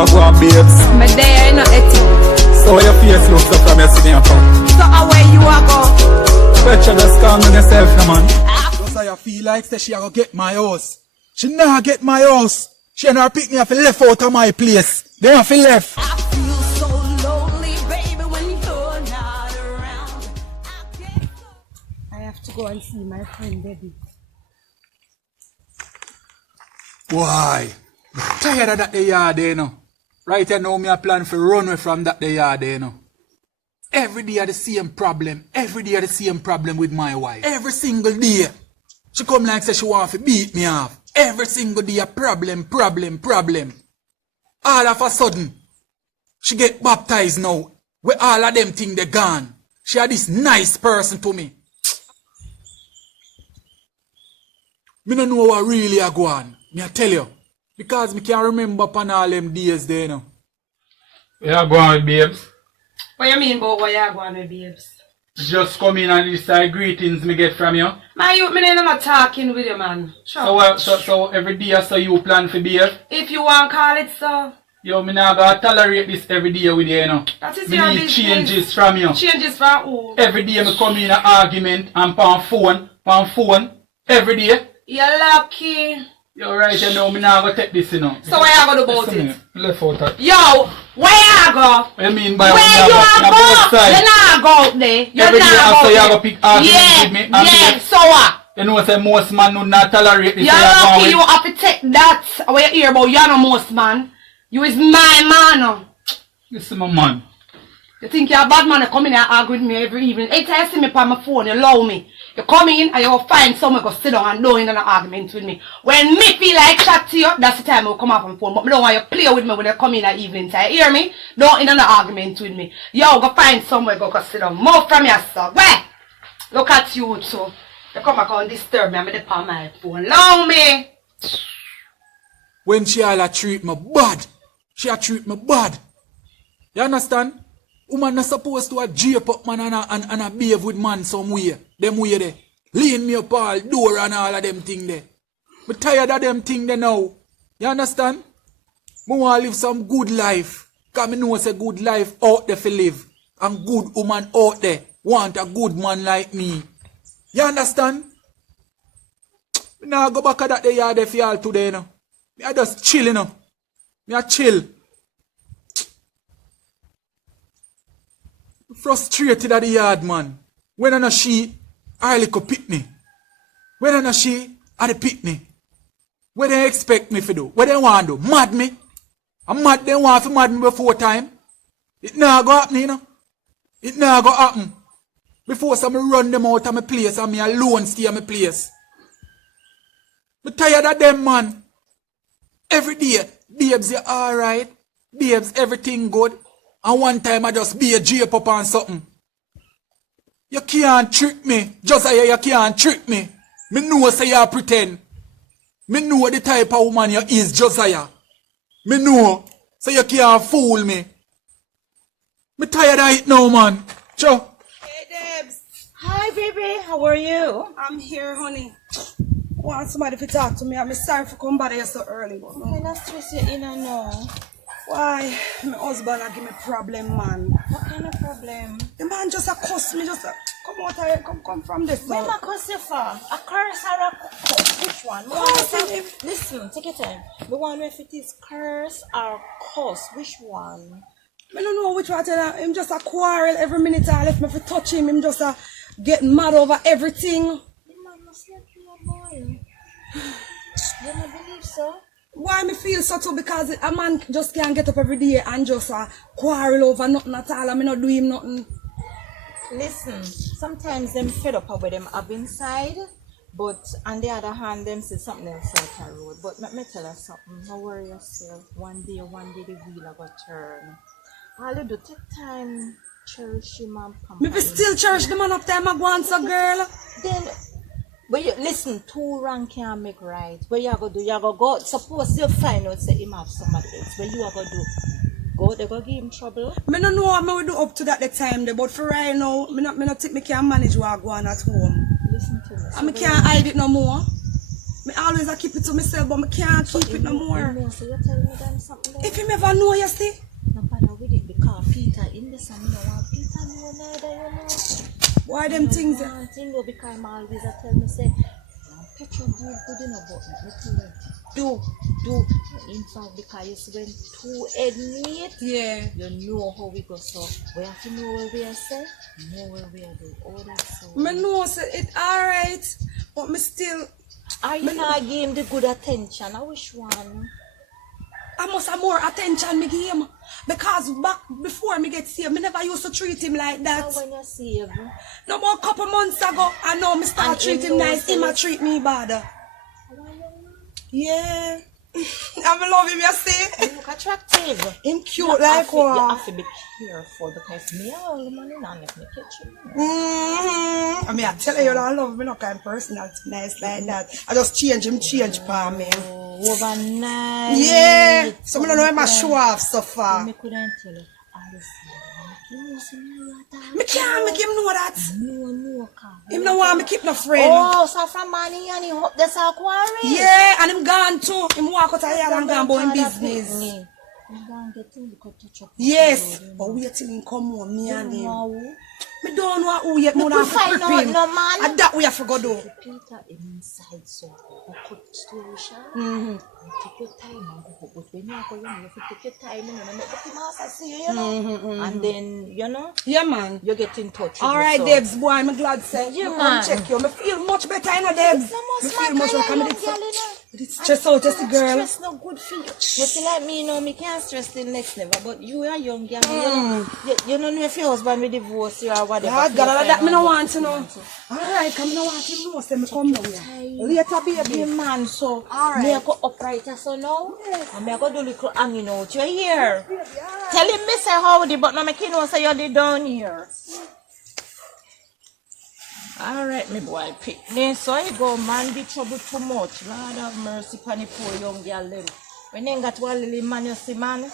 Wagwan babes. My there, no ethic. So your face looks up from your senior phone. So away you are go. Petra, just calm down yourself, no man. Josiah feel like that she a go get my house. She never get my house. She and her pick me have left out of my place. They have left. I feel so lonely, baby, when you're not around. I have to go and see my friend Debbie. Why? Tired of that yard there, no. Right now, me a plan for run away from that yard there, no. Every day the same problem. Every day the same problem with my wife. Every single day. She come like say she want to beat me off. Every single day a problem. All of a sudden, she get baptized now. Where all of them things they gone. She had this nice person to me. Me no know what really a go on. Me I tell you. Because me can't remember upon all them days there, no. Yeah, go on with babes. What you mean about what you going with, babes? Just come in and decide greetings me get from you. Man, you me not talking with you, man. Sure. So every day so you plan for babe? If you want call it so. Yo, me not gonna tolerate this every day with you, know. That is me your need business. changes from you. Changes from who? Every day me come in an argument and pan phone. Every day. You're lucky. You're right, you know, me not gonna take this, you know. So where you gonna do about it? Left out that. Yo, where you go? What you mean by Where you go? You not go out there. You every day not after you go go pick arguments with me. Yeah, so what? You know say most man would not tolerate this. You're lucky you have to take that. What you hear about you're no most man. You is my man. Listen, my man. You think you're a bad man, you come in and argue with me every evening. Every time you see me on my phone, you allow me. You come in and you find someone go sit down and don't in an argument with me. When me feel like chat to you, that's the time I will come up on the phone. But I don't want you to play with me when you come in at evening time. You hear me? Don't in an argument with me. You go find somewhere go sit down. More from yourself. Where? Look at you too. You come back and disturb me. I'm on my phone. Allow me. When she all a treat me bad. She a treat me bad. You understand? Woman not supposed to a jape up man and a behave with man somewhere. Them way there. Lean me up all door and all of them thing there. Me tired of them thing there now. You understand? Me want to live some good life. Cause me know it's a good life out there for live. And good woman out there want a good man like me. You understand? Me now go back at that yard there for y'all today now. Me I just chill, you know. Me I chill. Frustrated at the yard, man. When I know she, I like a picnic. When I know she, at the picnic. What they expect me to do? What they want to do? Mad me? I'm mad, they want to mad me before time. It not go happen, you know. It not go happen. Before some run them out of my place and me alone stay at my place. I'm tired of them, man. Every day, babes, you alright? Babes, everything good? And one time I just be a jape up on something. You can't trick me. Josiah, you can't trick me. Me know say you pretend. Me know the type of woman you is, Josiah. Me know. So you can't fool me. Me tired of it now, man. Cho. Hey, Debs. Hi, baby. How are you? I'm here, honey. I want somebody to talk to me. I'm sorry for coming by here so early. But no. I'm not stress you in and now. Why? My husband a give me problem, man. What kind of problem? The man just a cuss me, just a come out here, come from this. Where am I cuss you for? A curse or a cuss? Which one? Listen, take your time. The one if it is curse or cuss, which one? I don't know which one. Him just a quarrel every minute. I left me to touch him. Him just a get mad over everything. The man must not be a boy. You don't believe so? Why me feel so too? Because a man just can't get up every day and just quarrel over nothing at all. I mean not do him nothing. Listen, sometimes them fed up with them up inside, but on the other hand, them see something else out the road. But let me tell you something. Don't worry yourself. One day the wheel will go turn. All you do, take time, cherish him and pamper him. Maybe still cherish the man up there, I want so girl. Then, but you listen, two wrong can't make right. What you gonna do? You gonna go. Suppose you find out say him have somebody else. What you gonna do? Go, they gonna give him trouble. I don't know what I will do up to that the time there, but for right now, I not think I can manage what I go on at home. Listen to me. I can't hide it no more. I always I keep it to myself, but I can't keep it no more. You know, so you tell me them something there. If him ever know, you see. No bother with it because Peter in this and you know want Peter know neither, you know. Why them things? One thing though, because I'm always I tell me say, Petra do good enough, but me tell you, do. In fact, because you see when two head meet, Yeah. you know how we go. So we have to know where we are say, know where we are doing. All that so. Me know say it alright, but me still. Are you not give him the good attention? I wish one. I must have more attention me give him. Because back before me get saved, me never used to treat him like that. So when you see him, No more couple months ago, I know me start And treat him him knows nice, him a this. treat me bad. Yeah. I love him, you see. he look attractive. Him cute You like have to- You what? have to be careful because me all the money now let me catch you. I mean, I tell you, I love me not kind of personality nice like that. I just change for me. Overnight. Yeah. So I don't know if I show off so far. Me couldn't tell you. I just Me can't make him know that. No, Him no want me keep no friend. Oh, so from money and he hope that's our quarry. Yeah, and him gone too. Him walk out of here and gone about him business. Yes, but wait till him come home, me and him. Me don't know who yet, more than find prep out him. no man. And that we have to go do. Peter inside so you could story share. Take your time and go but when you go you have to take your time and make the master see you know. And then you know Yeah, man. you get in touch with Alright, so. Debs, boy, I'm glad say Yeah, you man. come check you. Me feel much better, you know, Debs. Me feel much better. Come it's stress out, just the girl. Stress no good for you. You feel like me, you know, me can't stress till next never. But you are young girl. You don't know if your husband will divorce you or whatever. Yeah, God, that me no want to know. Alright, come no want to know. Say me come now. Yeah. Later, baby. Yeah, man, so Alright. me I go upright so now. And me I go do little hanging out. You hear? Tell him me say howdy, but no make you know say you're down here. Alright, me boy, pick me. So I go, man, be trouble too much. Lord have mercy upon the poor young girl them. When they got one little man, you see, man.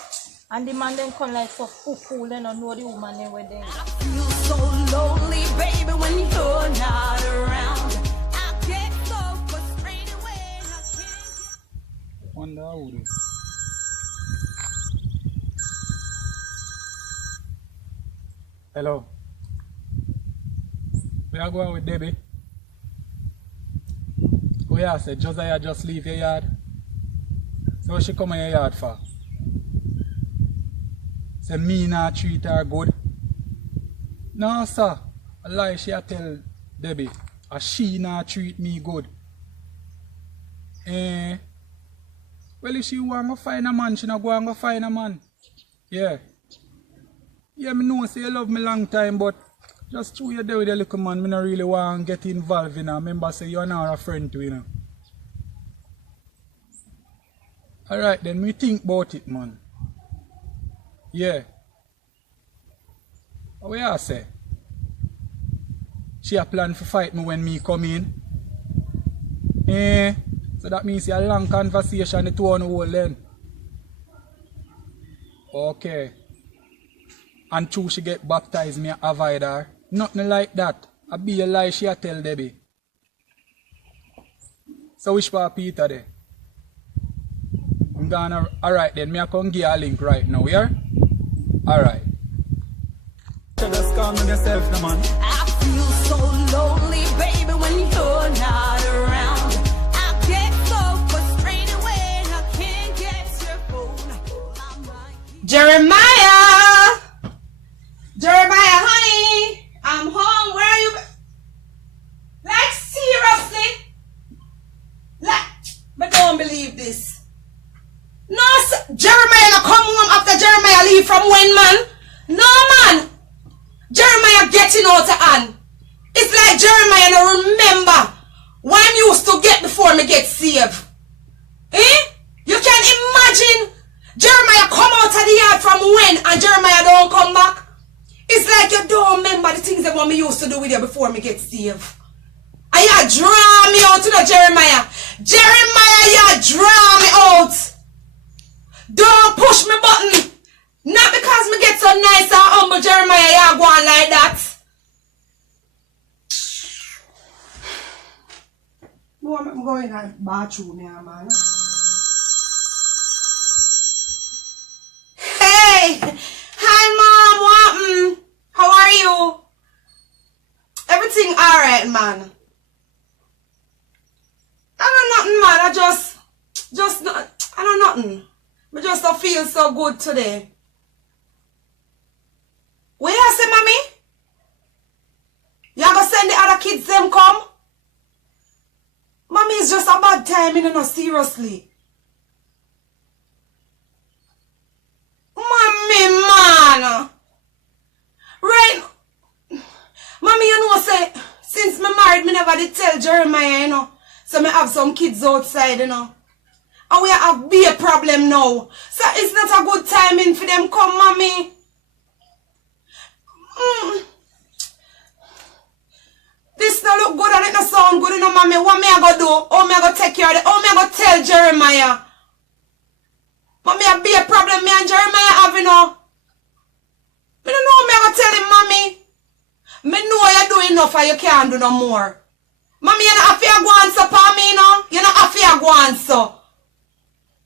And the man then come like so poo-poo, they don't know the woman then when they Feel so lonely, baby, when you're not around. I get so frustrated when I can't. Wonder how they. Hello. We are going with Debbie. Oh yeah, said Josiah just leave your yard. So what she come in your yard for? Say me not treat her good. No sir. A lie she a tell Debbie. A she not treat me good. Well if she want to find a man, she not go and go find a man. Yeah. Yeah, me know say you love me long time, but just through you there with the little man, me not really want to get involved in her. Remember say you're not a friend to you know. Alright then, we think about it man. Yeah. What you say? She a plan to fight me when me come in. So that means a long conversation the two on the whole then. Okay. And true she get baptized, me avoid her. Nothing like that. I be a lie she a tell Debbie. So which part Peter there? I'm gonna, alright then, me a come give a link right now, yeah? Alright. So just calm yourself, no man. I feel so lonely, baby, when you're not around. I get so frustrated when I can't get your phone. Jeremiah! Jeremiah, honey! I'm home. Where are you? Like, seriously? Like, But don't believe this. no, sir. Jeremiah no come home after Jeremiah leave from when, man? No, man. Jeremiah getting out of hand. It's like Jeremiah no remember what I used to get before me get saved. Eh? You can imagine Jeremiah come out of the yard from when and Jeremiah don't come back. It's like you don't remember the things that what me used to do with you before me get saved. And you draw me out to the Jeremiah. Jeremiah, you draw me out. Don't push me button. Not because me get so nice and humble, Jeremiah, you go on like that. No, I'm going. in the bathroom, yeah, man. Hey! Hi, Mom! What happened? How are you? Everything alright, man. I don't nothing, man. I don't nothing. I just don't feel so good today. Where you say, mommy? You gonna send the other kids them come? Mommy, it's just a bad time, you know, seriously. Mommy, man. Right. Mommy, you know, say, since me married, me never did tell Jeremiah, you know. So me have some kids outside, you know. And we have be a problem now. So it's not a good timing for them come, mommy. This don't look good and it don't sound good, you know, mommy. What me I go do? How me I go take care of it? How me I go tell Jeremiah? Mommy, I be a problem me and Jeremiah have, you know. Me don't know how me I go tell him, mommy. Me know you're doing enough and you can't do no more. Mommy, you not have to go on so for me, you know. You not have to go on so.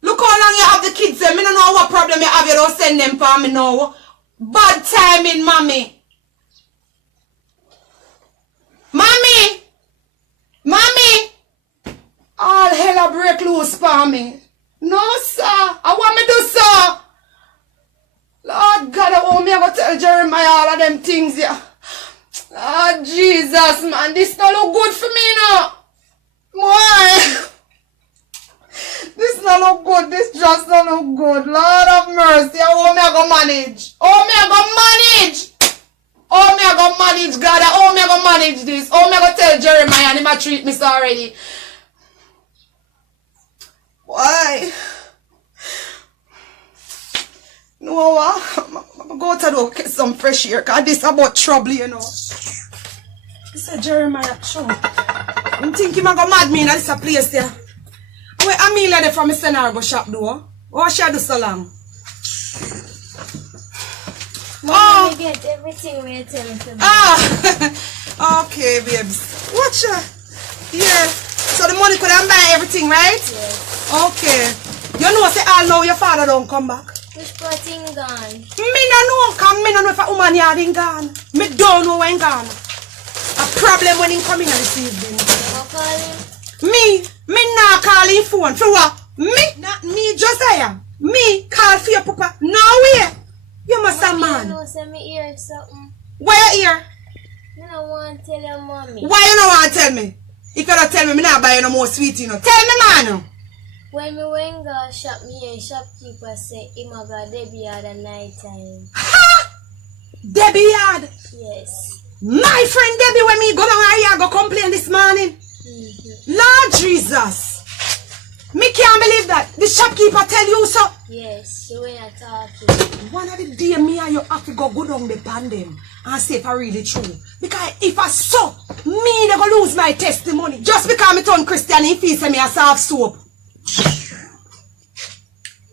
Look how long you have the kids there. Me don't know what problem you have. You don't send them for me now. Bad timing, mommy. Mommy! Mommy! All hell a break loose for me. No, sir. I want me to do so. Lord God, I want me to tell Jeremiah all of them things here. Lord Jesus, man. This don't look good for me now. Why? This don't look good. This just don't look good. Lord of mercy. I want me to go manage. Oh, me to go manage. Oh, me I go manage, God. Oh, me I go manage this. Oh, me I go tell Jeremiah and he might treat me so already. Why? No, what? I'm going to go get some fresh air because this is about trouble, you know. This is Jeremiah, sure. I'm thinking I'm going to mad me in this place there. Wait, Amelia there from my son go shop door. What should I do so long? Mom, get everything we tell me to do. Okay, babes. Watch ya. Yeah. So the money could have buy everything, right? Yes. Okay. You know, say all now your father don't come back. Which part thing gone? Me no know, come me no know if a woman yard in gone. Me don't know when gone. A problem when he come in this evening. You call him? Me not call him phone. For what? Me, not me, Josiah. Me call for your papa. No way. You must have man. You know, say me hear something. Why you here? I don't want to tell your mommy. Why you don't want to tell me? If you don't tell me, I not buy you no more sweet, you know. Tell me, man. When me went to shop, me and shopkeeper say him a got Debbie at the night time. Ha! Debbie yard. Yes. My friend Debbie, when me go down here, go complain this morning. Lord Jesus. Me can't believe that. The shopkeeper tell you so. Yes, she went talking. One of the day me and you have to go down the pandem and see if I really true. Because if I so, me never lose my testimony. Just because me turn Christian, if he say me a soft soap.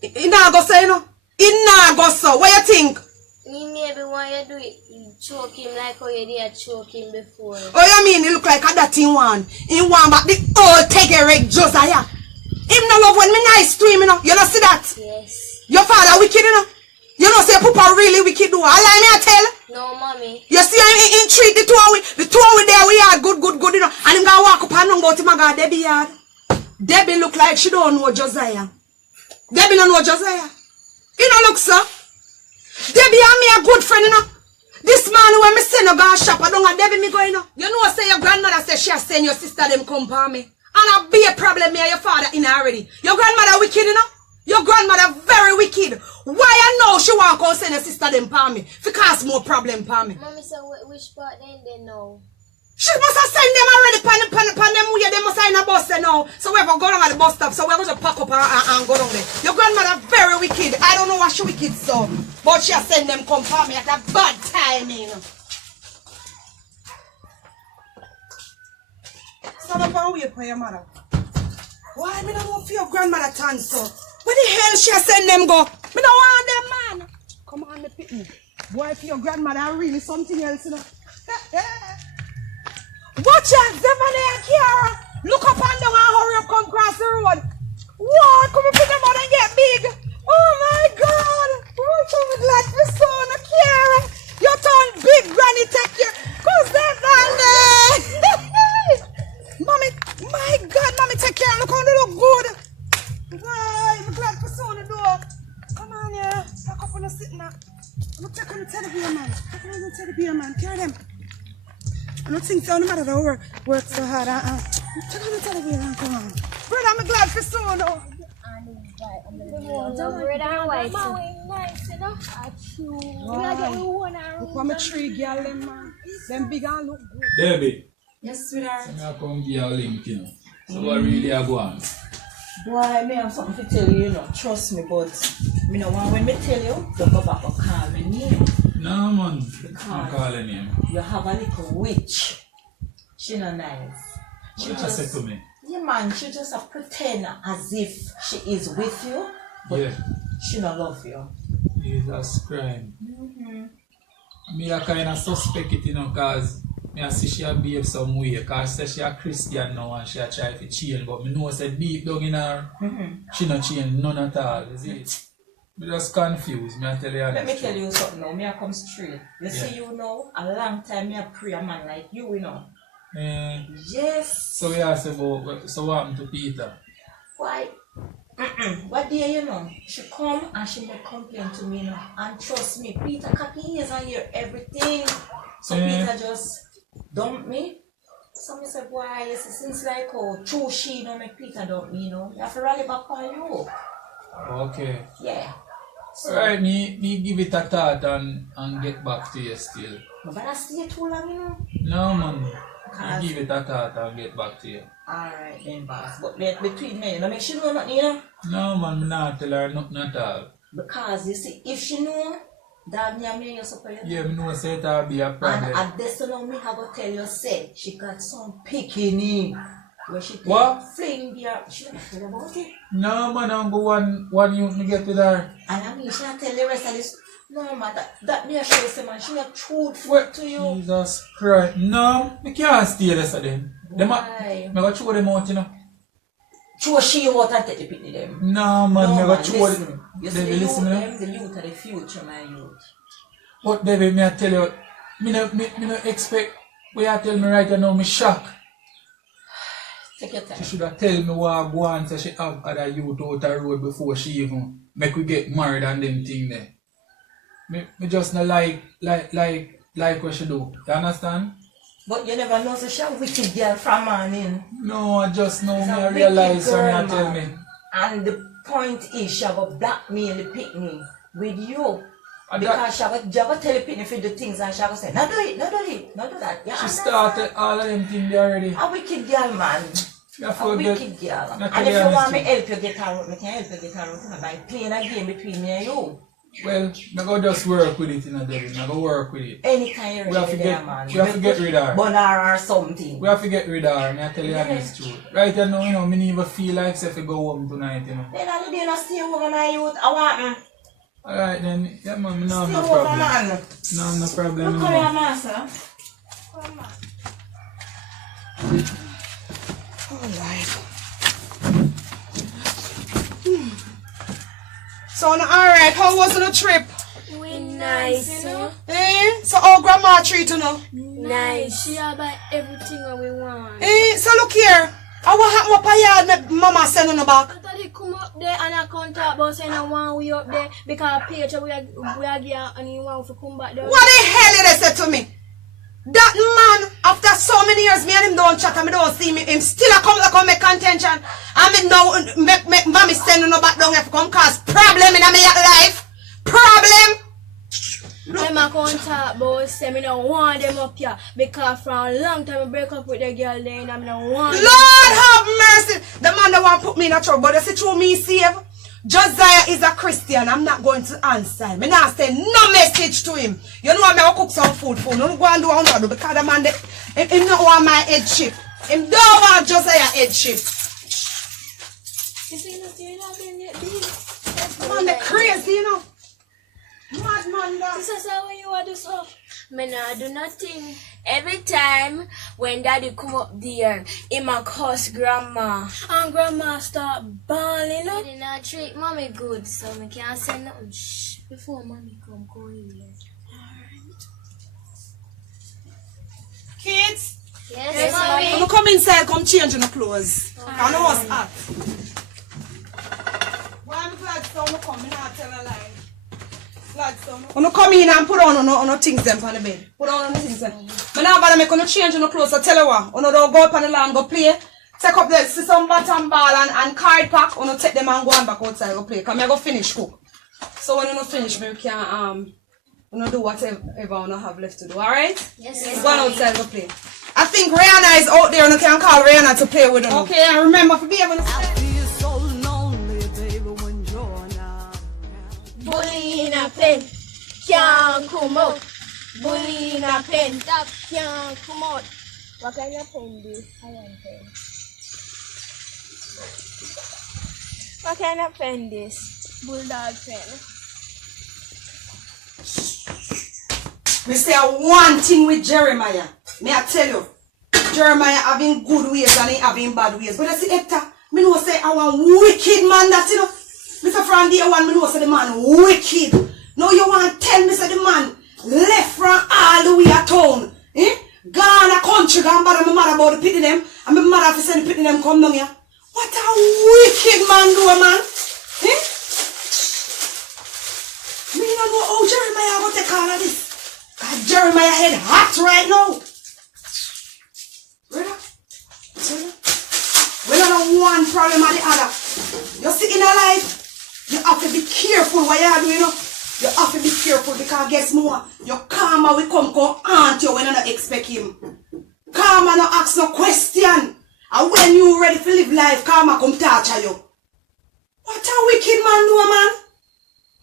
It not go so, you know. It not go so. What you think? Me maybe when you do it, you choke him like how you did choke him before. Oh, you mean he look like a that in one? In one but the old Tegerek Josiah. Him no love when me nice to him, you know. You don't see that? Yes. Your father wicked, you know. You know say Papa really wicked do. I lie me I tell. No, mommy. You see him treat the two of we there we are good, you know. And him gonna walk up and go to my God Debbie yard. Debbie look like she don't know Josiah. Debbie don't know Josiah. You know look so. Debbie and me a good friend, you know. This man when me send a go shop, I don't want Debbie me go, you know. You know say your grandmother say she send your sister them come for me. And I be a problem me and your father in already. Your grandmother wicked, you know. Your grandmother very wicked. Why I know she want to send her sister them for me? If it cause more problem for me. Mommy said which part they know? She must have sent them already pan them where they must have in a bus there now. So we're going to go down at the bus stop. So we're going to pack up and go down there. Your grandmother very wicked. I don't know what she wicked so. But she has sent them come for me at a bad timing. Stand up and wait for your mother. Why me don't want for your grandmother turn so? Where the hell she has sent them go? Me don't want them, man. Come on, me pick me. Boy, for your grandmother really something else, you know. Watch out, Zephaniah and Kiara. Look up and down and hurry up, come cross the road. What? Come and put them out and get big. Oh my God. Oh, so glad for son, I care. You turn big, granny, take care. Cause that Mommy, my God, mommy, take care. Look how they look good. Why? I'm glad for son, the door. Come on, yeah. Back up on the sitting now. I'm going to take on the teddy bear, man. Take on the teddy bear, man. Carry them. I don't think so, no matter how work so hard. Take on the teddy bear, man. Come on. Brother, I'm glad for son, though. Red and white. Nice, you know? Look what my tree, girl, them, man. Them big and look good. Debbie, Yes, sweetheart. so I come give you a link, you know. So what really I go on? Boy, I may have something to tell you, you know. Trust me, but me no want when me tell you, don't go back and call me name. No man, Because I'm calling him. you have a little witch. She no nice. She What you say to me? yeah, man, she just pretend as if she is with you, but Yeah. she no love you. Jesus Christ. Me a kind of suspect it, you know, cause me a see she a behave some way. Cause say she a Christian now and she a try to change, but me know say deep down in her, she not change none at all. Is it? Me just confused. Me a tell you Let me honest tell truth. you something now. Me a come straight. You see, you know, a long time me a pray a man like you know. Yes. So we ask about so what happened to Peter? Why? What day you know? She come and she make complaint to me now. And trust me, Peter copy ears and hear everything. So Peter just dump me. So me say, why? You see, since like oh, true she don't make Peter dump me, you know. You have to rally back on you. Okay. Yeah. So, Alright, me give it a thought and get back to you still. but I stay too long, you know. No man. Cause- Me give it a thought and get back to you. Alright then, boss. But between me, you know, make she know nothing, you know. No man, me not tell her nothing at all. Because you see, if she know, that me and me you support you. Yeah, me know say it'll be a And problem. at this now me have to tell you say she got some picking where she What? fling the she don't tell you about it. No man, I'm go one youth me get with her. And I mean she not tell the rest of this. No man, that me assure you man, she not truthful What? to you. Jesus Christ. No, me can't stay this of them. Them Why? me go throw them out, you know. Throw she out and take the picnic them. No man, me No go man, throw listen. them. You see They the will youth listen to them. them, the youth are the future, my youth. But David, me I tell you, me no expect where you tell me right now, me shock. Take your time. She should have tell me what go on so she have other youth out the road before she even make we get married and them thing there. Me just not like what she do. You understand? But you never know, so she a wicked girl from morning. No, I just know She's me a I realize wicked so me girl, I tell me. man. And the point is, she have a blackmail the picnic with you. And Because she have a tell the picnic for the things and she have say, no do it, no do it, no do that. You She understand? started all of them things there already. A wicked girl, man. You A forget. wicked girl. Not And to if be you want honest me with you. help you get her out, I can help you get her out, you know, by playing a game between me and you. Well, I go just work with it, you know, David. I go work with it. Anytime you're We have to ready get- there, man. we have to get rid of her. Burn her or something. We have to get rid of her, I tell you honest truth. Right now, you know, me never feel like if I go home tonight, you know. Then all the day not stay over my youth. I want Alright then, yeah man, me no have stay no over, problem. man. No have no problem. Look no. how your master. So, alright, how was the trip? We nice, you know. So, how grandma treat you now? Nice. She buy everything that we want. So look here. I what happen up a yard make mama send on the back? I thought they come up there and I can't talk about saying I want we up there because PETRA we are here and you want to come back there. What the hell did they say to me? That man, after so many years, me and him don't chat and me don't see me, him still a come make contention. And me now make mommy send on the back down here to come cause problem in my life. Problem. Them I can't talk about say me don't want them up here because from a long time I break up with the girl there and I don't want them. Lord have mercy. The man that want put me in a trouble, but you see through me save. Josiah is a Christian. I'm not going to answer him. I not send no message to him. You know I'm going to cook some food for him. Don't go and do what I do because the man, him don't want my headship. Him don't want Josiah headship. You see nothing you have been yet, baby. Man, they crazy, you know. Mad man, that. This is how you are this up. Me not do nothing. Every time when daddy come up there, he ma cuss grandma. And grandma start bawling. I did not treat mommy good, so me can't say nothing. Shh. Before mommy come, go in there. Kids, Yes, mommy. I'm gonna come inside, come change your clothes. I know what's hot. Why am I glad to come? I not tell a lie. Gladstone. Wanna come in and put on things them on the bed. Put on the things them. But now I'm gonna change your clothes. So tell you what, don't go up on the lawn, go play. Take up the some bottom ball and card pack. Take them and go on back outside go play. Cause I go finish cook. So when you finish, we can do whatever you have left to do. Alright? Yes. Go on outside go play. I think Rihanna is out there and you can call Rihanna to play with her. Okay, and remember to be able to I feel so lonely, baby, when you're not. Bully in a pen, can't come out. Bully in a pen, that can't come out. What kind of pen this? Iron pen. What kind of pen this? Bulldog pen. Me say one thing with Jeremiah. May I tell you, Jeremiah having good ways and he having bad ways. But I see Hector, me know say I want wicked man that you know. Mr. From day one, me know say the man wicked. Now you want to tell me say the man left from all the way at town. Gone a country, gone bother my mother about the pity them. And my mother have to send the pity them come down here. What a wicked man do a man. Me don't know how Jeremiah will take all of this. God, Jeremiah head hot right now. Brother, we don't know one problem or the other. You see in a life, you have to be careful what you are doing. You have to be careful because guess more, your karma will come haunt you when you don't expect him. Karma no ask no question. And when you ready to live life, karma come torture you. What a wicked man do, man.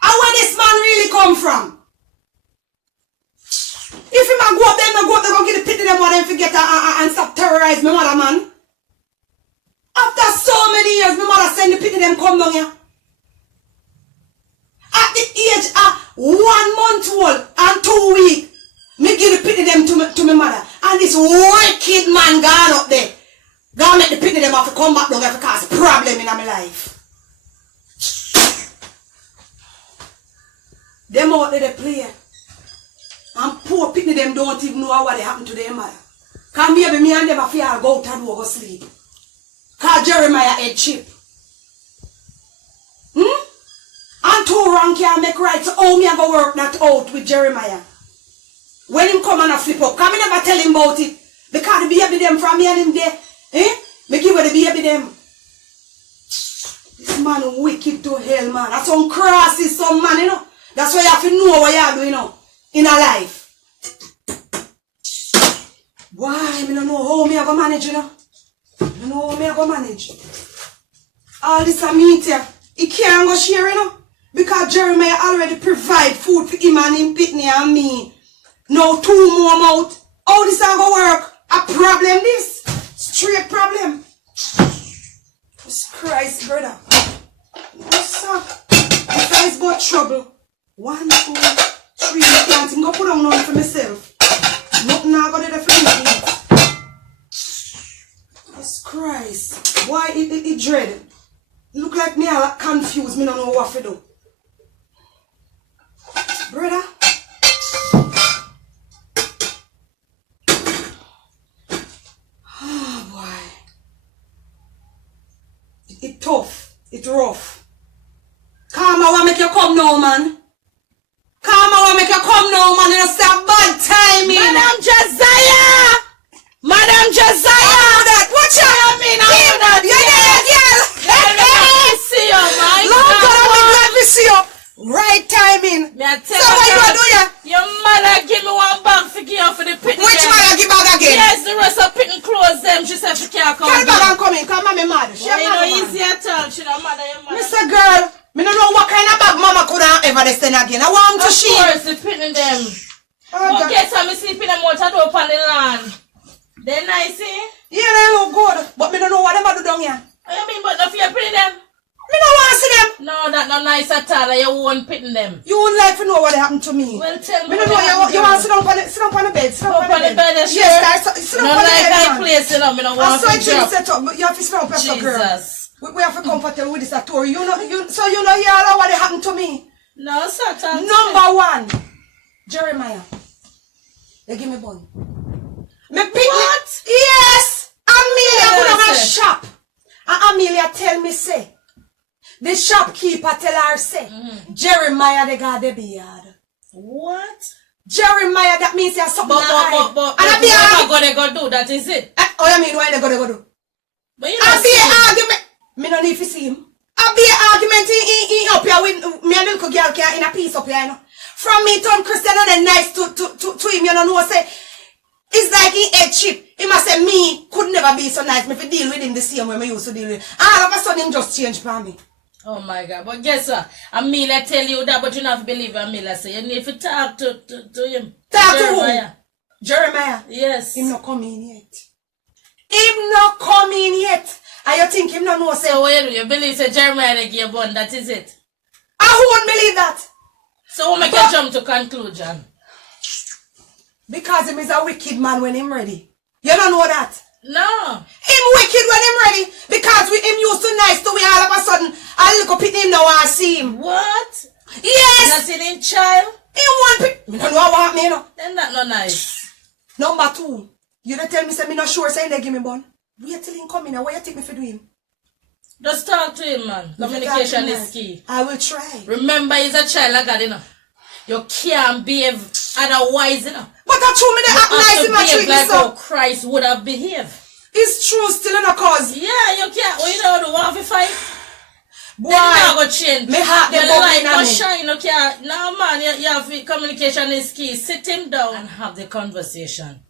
And where this man really come from? If him a go up there, they're going to get the pity them or them forget and stop terrorizing my mother, man. After so many years, my mother send the pity them come down here. At the age of 1 month old and 2 weeks, me give the pity them to my mother. And this wicked man gone up there. God make the pity them have to come back down here to cause problem in my life. Them out there they play. And poor pity them don't even know what happened to their mother. Can baby me and them a fear go out and go sleep. Cause Jeremiah head chip. And 2 wrong can't make right, so how me a go work that out with Jeremiah? When him come and a flip up, can me never tell him about it? Because the baby them from me and him there, me give her the baby them. This man wicked to hell, man. That's some crosses, some man, you know. That's why you have to know what you are doing, you know, in a life. Why? Me don't know how me a go manage, you know. I don't know how me a go manage. All this a meat here, he can't go share, you know. Because Jeremiah already provide food for him and him, Pitney and me. Now 2 more mouth. How this a go work? A problem this? Straight problem. Jesus Christ, brother. What's up? Besides about trouble. 1, 2, 3. I can't even go put on none for myself. Nothing I got to do for me. Jesus Christ. Why it dread? Look like me I confused. Me don't know what to do. Brother. Oh boy. It tough. It rough. Karma will make you come now, man. Karma will make you come now, man. You know, say bad timing. Madam Josiah! Madam Josiah! That. Watch out! I mean, I yeah. Hey, see you, man. Lord God, I'm glad to see you. Right timing. So what you do ya? Your mother give me 1 bag for give for the picnic. Which mother give bag again? Yes, the rest of picnic clothes them. She said she can't come. Tell bag and come in. Come on, me mad. She you know mad. easy at all. She know mother your mother. Mr. Girl, me don't know what kind of bag mama could have ever send again. I want to see. Of course, the picnic them. Okay, so me sleeping them out up on the land. They nice, eh? Yeah, they look good. But me don't know what them do down here. What you mean, but not for your picnic them? Me no want to see them. No, that not nice at all. You won't pitting them. You would like to know what happened to me. Well, tell me. Me no know you want to sit down on the bed. Sit down on the bed. Sit down on the bed. Sure. Yes, sit down No on the like bed. I place it up. Me no I want saw to it drop. set up, but you have to sit down, Pastor girl. Jesus. We have to comfortable with this story. You know, so you know, yeah, what happened to me. No, Satan. Number one, Jeremiah. They give me bun. Me pick What? Yes, Amelia Yeah, put on a say. shop, and Amelia tell me say, the shopkeeper tell her say, Jeremiah they got the beard. What? Jeremiah, that means there's something But and I be what they gonna go do? That is it. Oh, you mean why they gonna go do? But you I know, be see, an argument. Me no need to see him. I be an argument in up here with me and little girl can in a piece up here, you know. From me turn Christian and then nice to him, you know, say it's like he head chip. He must say me could never be so nice. Me if deal with him the same way me used to deal with him. All of a sudden him just changed for me. oh my God. But guess what? Amelia tell you that, but you don't believe Amelia say. You need to talk to him. Talk to Jeremiah. who? Jeremiah. Yes. Him not come in yet. Him not come in yet. And you think him not know say, So what you do? You believe say Jeremiah they give one, that is it. I won't believe that. So what make you jump to conclusion? Because him is a wicked man when him ready. You don't know that. No. Him wicked when him ready. Because him used to nice to me all of a sudden. I look up at him now and see him. What? Yes. Not in child? He want me. I don't know what me, you know. Then that not nice. Number two. You don't tell me say me not sure say they give me bun. Wait till him come in. What you think me for do him? Just talk to him, man. Communication is key. I will try. Remember, he's a child like God, you know. You can't behave otherwise, you know. But I true me they act nice in my treat like so. how Christ would have behaved. It's true still in a cause. Yeah, you can't. Well, you know, the want to fight. Boy, Then you not go change. me heart Your they bubbling light on go me. shine. You can't. No, man, you have communication is key. Sit him down and have the conversation.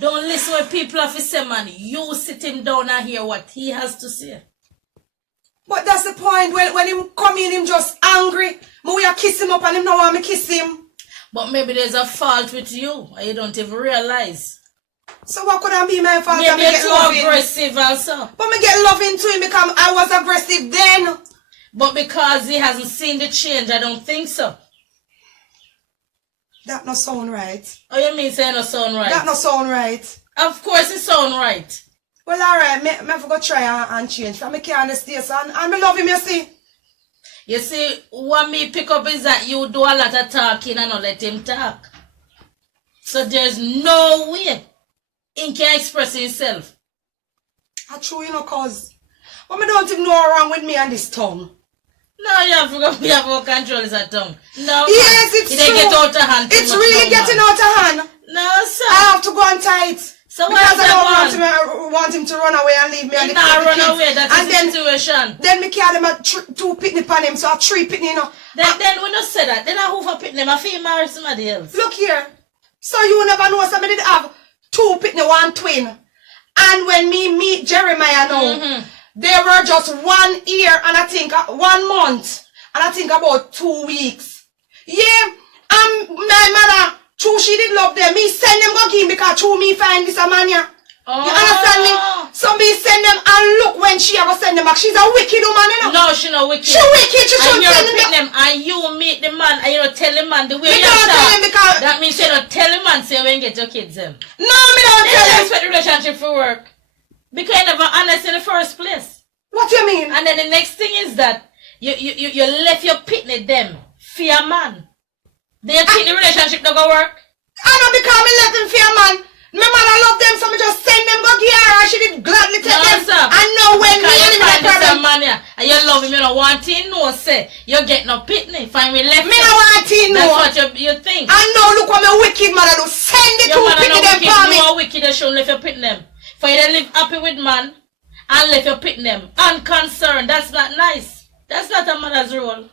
Don't listen what people have to say, man. You sit him down and hear what he has to say. But that's the point. When him come in, him just angry. Me we a kiss him up and him no want me kiss him. But maybe there's a fault with you and you don't even realize. So what could I be my fault? Maybe Me you're get too loving. aggressive also. But me get loving to him because I was aggressive then. But because he hasn't seen the change, I don't think so. That no sound right. Oh, you mean say no sound right? That no sound right. Of course it sound right. Well, alright, me have to go try and change. For me can't stay so and me love him, you see. You see, what me pick up is that you do a lot of talking and not let him talk. So there's no way he can express himself. I true, you know, cause but me don't even know what's wrong with me and this tongue. No, you have to go control his tongue. No, Yes, man. it's It true. get out of hand. too It's much really now, getting man. out of hand. No, sir. I have to go on tight. So because why is I that don't want him to run away and leave me He and not the run kids. away, that's And the then, situation. then me carry him a two picnic on him, so a three picnic, you know. Then when you say that, then I who for picking him, I feel marry somebody else. Look here. So you never know somebody did have two picnic, one twin. And when me meet Jeremiah now, they were just 1 year and I think 1 month. And I think about 2 weeks. Yeah, my mother, true she did love them. Me send them go give because true me find this a man here. Oh. You understand me? So me send them and look when she ever send them back. She's a wicked woman, you know. No, she not wicked. She wicked, she And shouldn't you send pick them. them and you meet the man and you don't tell the man the way Me you don't tell talk. him because That means you don't tell the man say when you get your kids them. no, me don't Then tell you him. expect the relationship to work. Because you never honest in the first place. What you mean? And then the next thing is that you left your picnic them for your man. Do you think the relationship not gonna work? I know because me left them for a man. My mother love them, so me just send them go give her and she did gladly take No, them. sir. I know when me Because and you him have find this a problem. man here and you love him, you don't want him no say you get no picnic. Find me left. Me no want to That's know. what you think. I know, look what my wicked mother do. Send the Your two man are picnic not them wicked. for me. You are wicked, you shouldn't let you pick them. For you to live happy with man and let you pick them. Unconcerned. That's not nice. That's not a mother's role.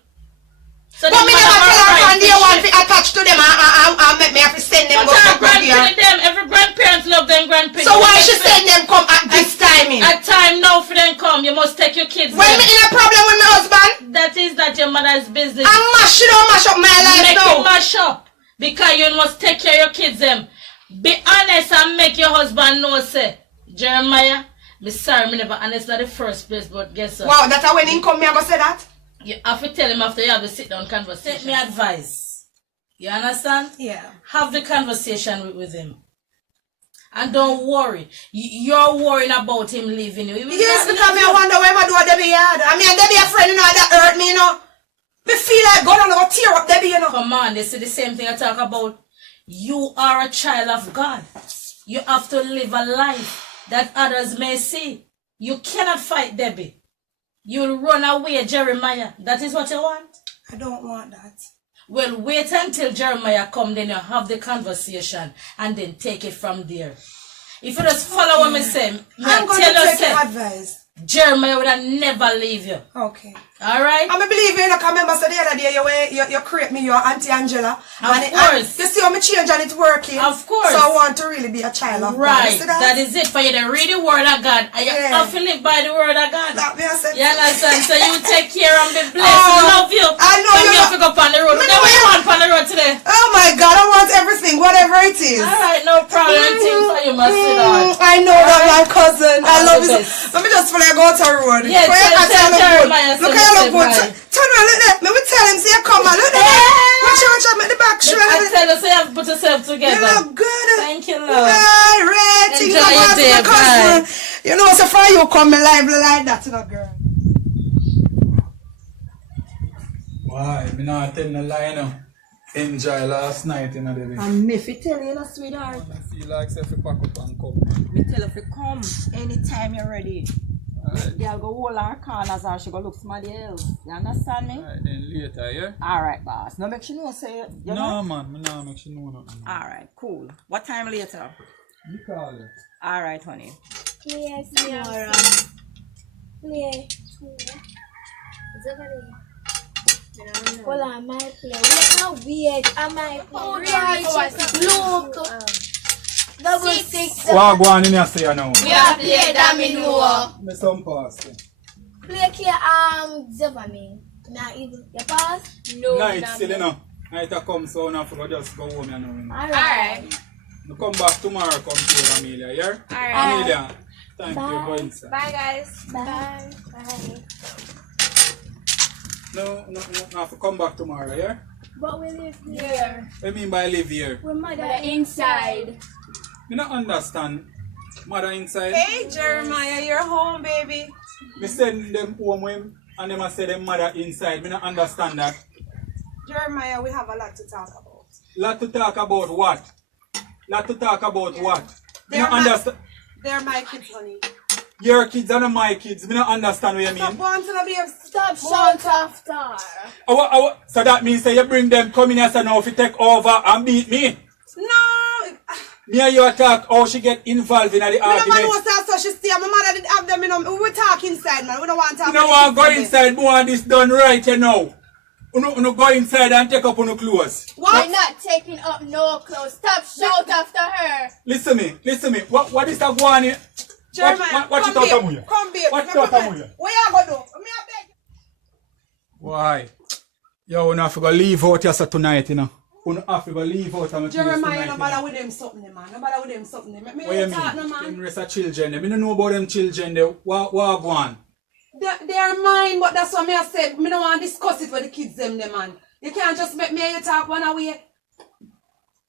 So But the me mother never tell have her right from to day one shift. to attach to them and make me have to send them But go our back here. grandparents, them, every grandparents love them grandparents. So why she send them come at this timing? At time now for them come, you must take your kids. When them. me in a problem with my husband, That is not your mother's business. I mash it up, mash up my life Make now. it mash up. Because you must take care of your kids them. Be honest and make your husband know say, Jeremiah, Me sorry, me never, and it's not the first place, but guess what? Wow, that's when he come, me I go say that? You have to tell him after you have the sit down conversation. Take me advice. You understand? Yeah. Have the conversation with him. And don't worry. You're worrying about him leaving you. Yes, because me I wonder where I do a Debbie yard. I mean, Debbie a friend, you know, that hurt me, you know. Me feel like God and go tear up Debbie, you know. Come on, this is the same thing I talk about. You are a child of God. You have to live a life that others may see. You cannot fight Debbie. You'll run away, Jeremiah. That is what you want? I don't want that. Well, wait until Jeremiah come, then you have the conversation and then take it from there. If you just follow what I say, I'm going to take your advice. Jeremiah would have never leave you. Okay. Alright? I believe you, I remember so the other day you create me your Auntie Angela. Of course. You see how me change and it's working. Of course. So I want to really be a child of God. Right. You see that? That is it for you to read the word of God. And you have to live by the word of God. That me I said. You understand? So you take care and be blessed. I love you. I know you. you. have to go on the road. What do you want on the road today? Oh my God, I want everything, whatever it is. Alright, no problem. Anything for you, my sweetheart. I know that, my cousin. I love you. best. Let me just feel like go to the road. Yeah, tell Jeremiah. Look how you look good. Turn around, look there. Let me tell him, see you come on. Look there. Watch out, make the back straight. I tell you, so you have to put yourself You together. look good. Thank you, love. Right, Enjoy your day, bye. You know, so far you come lively like that, you know, girl. Why? Me not tell no lie, you know. Enjoy last night, you know, Debbie. And me fi tell you, sweetheart. I feel like say if you pack up and come, man. Me tell her to come anytime you're ready. Girl go hold her corners or she go look somebody else. You understand me? Alright, then later, yeah? Alright, boss. No make she know say you No, know? man, me not make you know nothing. Alright, cool. What time later? You call it. Alright, honey. Yes, Nora. Play. Well, I might play. Wait, how weird. I might play. Look. Double six. What go on in here say you now? We have played domino. Me some pass then. Play here, Zevami. Not even. You pass? No. Night still, you know. Night a come, so now I just go home, you know. Alright. You come back tomorrow, come to Amelia, yeah? Alright. Amelia, thank you for inside. Bye, guys. Bye. Bye. No, have to come back tomorrow, yeah? But we live here. What do you mean by live here? We're mother inside. Me not understand. Mother inside. Hey, Jeremiah, you're home, baby. Me send them home with him and them a say them mother inside. Me not understand that. Jeremiah, we have a lot to talk about. Lot to talk about what? Lot to talk about what? Me They're not my- understand. They're my kids, honey. Your kids are not my kids. Me not understand what you Stop mean. going to the beer. Stop shout after. So that means that you bring them come in here so now if you take over and beat me. No. Me and you talk how she get involved in the I don't argument. know what's so she stay. My mother didn't have them, you know. We talk inside, man. We don't want to talk. You don't want to go inside, boy, and this done right, you know. You go inside and take up on the clothes. What? We're not taking up no clothes. Stop shout after her. Listen me. What is that going on? Jeremiah, What you come talking here. about? Come, babe. What you talking about? What you going to do? Me a beg. Why? Yo, you have to go leave out here tonight, you know. You have to go leave out of my place Jeremiah, tonight, no bother with them something, man. No bother with them something. Me What you don't talk, no, mean? man. Them rest of children, them. I don't know about them children, they. What go on? They are mine, but that's what me I said. Me don't want to discuss it with the kids, them, man. You can't just make me and you talk one away.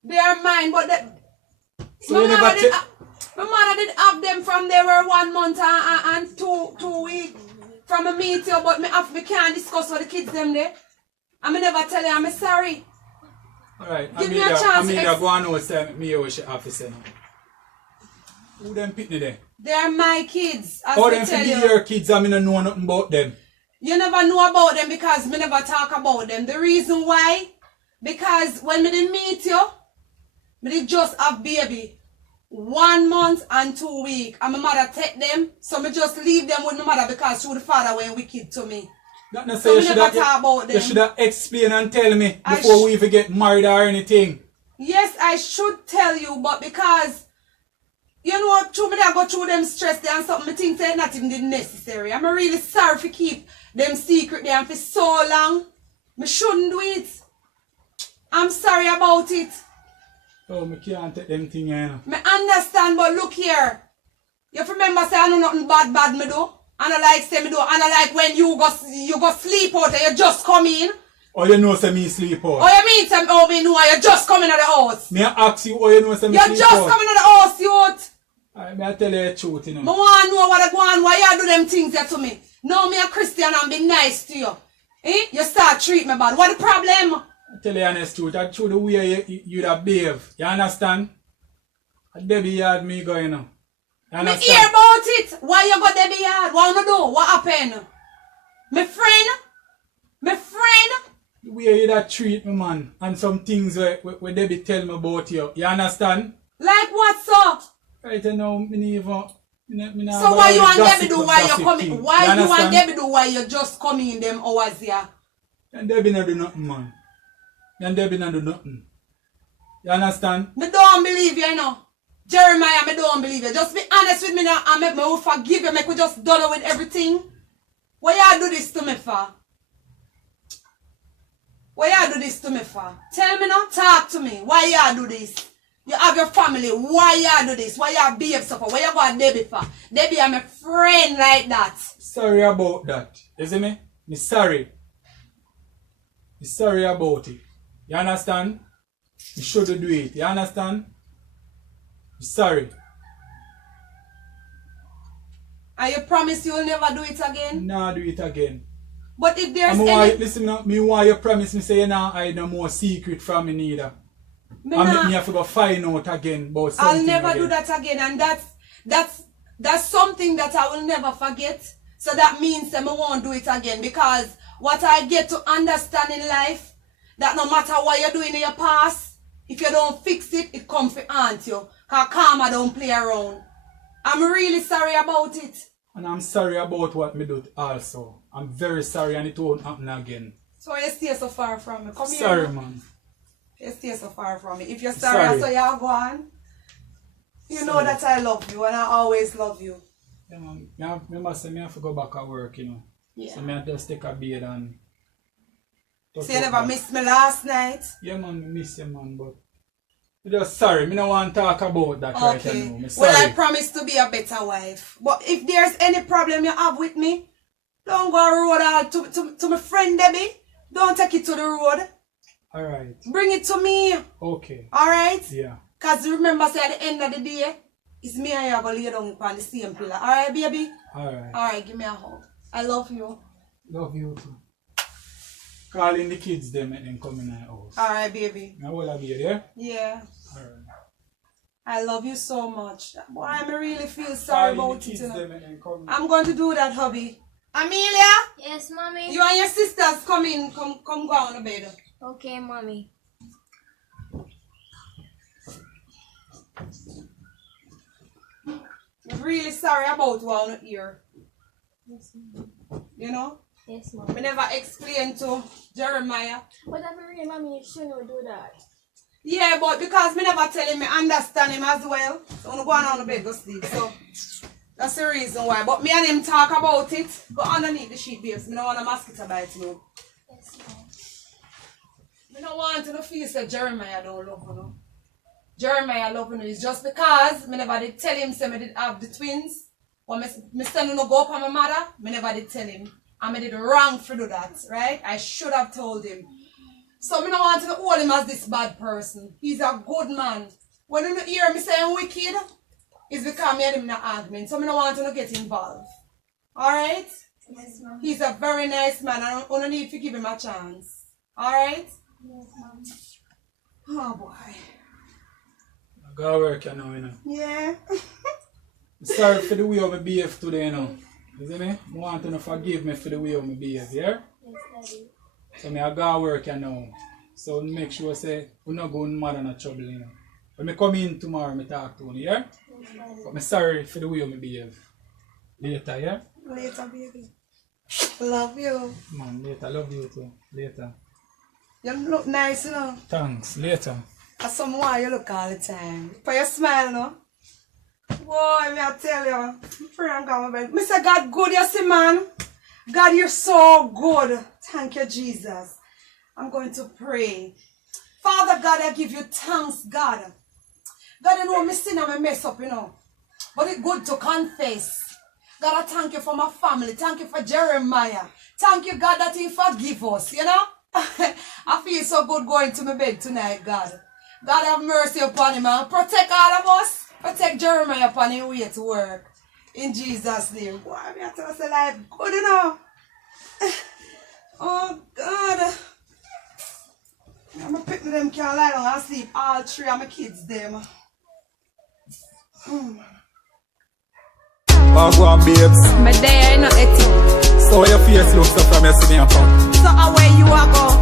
They are mine, but they... So you never take... My mother did have them from they were 1 month and 2 weeks from a meet you, but me can't discuss with the kids them there. And me never tell you, I'm sorry. Alright, Give me a chance. Amelia, go on outside me what she have to say now. Who them pitney there? They are my kids, as How I them tell be you. your kids and me don't know nothing about them? You never know about them because me never talk about them. The reason why? Because when me did meet you, me did just have baby. 1 month and 2 weeks. And my mother take them. So me just leave them with my mother because she the father when wicked to me. Not So necessarily me never talk about them. you should have explained and tell me before we even get married or anything. Yes, I should tell you, but because you know, through me I go through them stress there and something, I think that not even necessary. I'm really sorry for keep them secret there and for so long. Me shouldn't do it. I'm sorry about it. Oh, me can't take them thing, you know. Me understand, but look here. You remember say I know nothing bad me do? And I like say me do, and I like when you go sleep out and you just come in. Oh, you know say me sleep out. Oh, you mean say me know you just come in the house. Me ask you, oh, you know say me You sleep just out. come in the house, youth. Alright, I tell you the truth, you know. I want to know what I go on, why you do them things there to me. Now me a Christian and be nice to you. Eh? You start treat me bad. What the problem? I tell you the honest truth. I show the way you da behave. You understand? Debbie yard me go, you know. You Me understand? hear about it. Why you go Debbie yard? What you do? What happened? My friend? The way you da treat me, man. And some things where Debbie tell me about you. You understand? Like what, so? Right now, me even... So why you and Debbie do why you coming? Why you and Debbie do why you just coming in them hours here? And Debbie not do nothing, man. And Debbie not do nothing. You understand? Me don't believe you, know. Jeremiah, me don't believe you. Just be honest with me now and me will forgive you. Make we just done with everything. Why you do this to me for? Why you do this to me for? Tell me now, talk to me. Why you do this? You have your family. Why you do this? Why you behave so for? Why you go at Debbie for? Debbie, I'm a friend like that. Sorry about that. You see me? Me sorry. Me sorry about it. You understand? You shouldn't do it. You understand? Me sorry. And you promise you will never do it again? Nah, do it again. But if there's Listen now, me why you promise me say you nah hide no more secret from me neither. Me And nah- me have to go find out again about something I'll never again. do that again, and that's something that I will never forget. So that means that I won't do it again, because what I get to understand in life, that no matter what you're doing in your past, if you don't fix it, it comes to haunt you. Because karma don't play around. I'm really sorry about it. And I'm sorry about what me do also. I'm very sorry and it won't happen again. So you stay so far from me. Come Sorry, here. man. You stay so far from me. If you're sorry, so you're gone. You know that I love you and I always love you. Yeah, man. Remember, say me have to go back at work, you know. Yeah. So me have to just take a bed and... So you never missed me last night? Yeah, man, I miss you, man, but... I'm just sorry, me don't want to talk about that right Okay. now. Me sorry. Well, I promise to be a better wife. But if there's any problem you have with me, don't go road all to my friend Debbie. Don't take it to the road. Alright. Bring it to me. Okay. Alright? Yeah. Because remember, say at the end of the day, it's me and you going to lay down upon the same pillar. Alright, baby? Alright. Alright, give me a hug. I love you. Love you too. Calling the kids them and then come in our house. Alright, baby. Now will I be there? Yeah. Alright. I love you so much. Boy, I really feel sorry Calling about the it. kids You know. them and then come. I'm going to do that, hubby. Amelia, Yes, mommy. you and your sisters come in. Come go on the bed. Okay, mommy. I'm really sorry about what on here. Yes, mommy. You know? Yes, mommy. We never explained to Jeremiah. But I'm really, mommy, you shouldn't do that. Yeah, but because me never tell him, I understand him as well. So I'm going on the bed to sleep. So that's the reason why. But me and him talk about it. Go underneath the sheet, babes. Me don't want a mosquito bite you. Yes, mom. Me don't want to feel that Jeremiah don't love you. Jeremiah love you. It's just because me never did tell him say me did have the twins. When me send no go up on my mother, me never did tell him. And me did wrong for do that, right? I should have told him. So me don't want to hold him as this bad person. He's a good man. When you hear me saying wicked, it's because me and him in an argument. So me don't want to get involved. Alright? Yes, mom. He's a very nice man. I don't need to give him a chance. Alright? Yes, mom. Oh boy. I gotta work, you know, Yeah. Sorry for the way I behave today, you know. You see me? I want you to forgive me for the way I behave, yeah? Yes, daddy. So I gotta work, you know. So make sure say we're not going mad and trouble, you know. When I come in tomorrow, I talk to you, yeah? Yes, daddy. But I'm sorry for the way I behave. Later, yeah? Later, baby. Love you. Man, later. Love you too. Later. You look nice, you know. Thanks. Later. As someone you look all the time. For your smile, no? Boy, me I tell you. Pray and God, my bed. Mr. God good, you see, man. God, you're so good. Thank you, Jesus. I'm going to pray. Father God, I give you thanks, God. God, you know me sin and me mess up, you know. But it's good to confess. God, I thank you for my family. Thank you for Jeremiah. Thank you, God, that He forgive us, you know? I feel so good going to my bed tonight, God. God, have mercy upon him and protect all of us. Protect Jeremiah upon his way to work. In Jesus' name. Boy, I have to tell us a life good, you know? Oh, God. I'm going to pick them, can't lie down and sleep. All three of my kids, them. Oh, go on, babes. My day ain't no ethic. So your face looks up from your senior pump. So away you are go.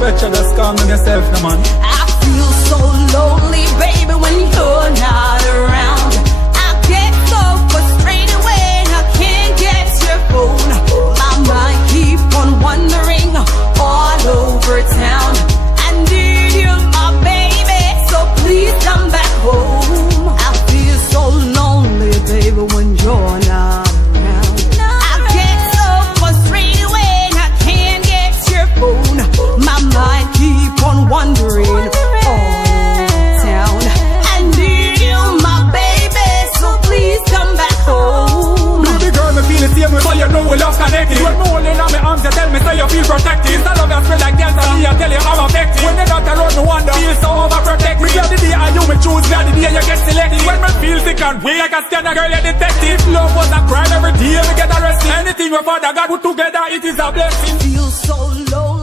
Better just calm down yourself, no man. I feel so lonely, baby, when you're not around. I get so frustrated when I can't get your phone. My mind keep on wandering all over town. I need you, my baby, so please come back home. I feel so lonely, baby, when you're not around. I get so frustrated when I can't get your phone. My mind keep on wandering all town. I need you, my baby, so please come back home. Baby girl, me feel the same way, so you know we love connected. When me holding on my arms, you tell me so you feel protected. Instead of you spread like cancer, me I tell you I'm affected. When you're not around, me wonder, feel so overprotected. Me glad the day I you me choose, glad the day you get selected. When me feel sick and weak, I can stand a girl, a detective. Love was a crime every day, we get arrested. Anything we father God put together, it is a blessing. Feel so low.